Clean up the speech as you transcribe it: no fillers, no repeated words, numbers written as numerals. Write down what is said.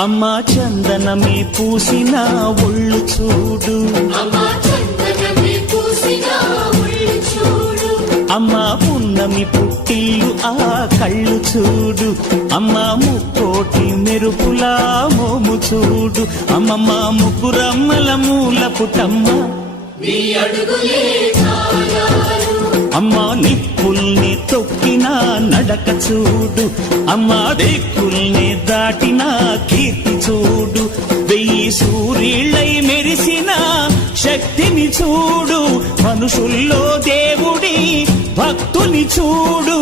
అమ్మా చందనమే పూసిన ఒళ్ళు చూడు, అమ్మా పున్నమి పుట్టిల్లు ఆ కళ్ళు చూడు, అమ్మా ముక్కోటి మెరుపులా మోము చూడు, అమ్మమ్మ ముగ్గురమ్మల మూల పుటమ్మ అమ్మా నిప్పుల్ని తొక్కిన నడక చూడు, అమ్మా దిక్కుల్ని దాటిన కీర్తి చూడు, 1000 సూర్యుళ్ళై మెరిసిన శక్తిని చూడు, మనుషుల్లో దేవుడి భక్తుని చూడు.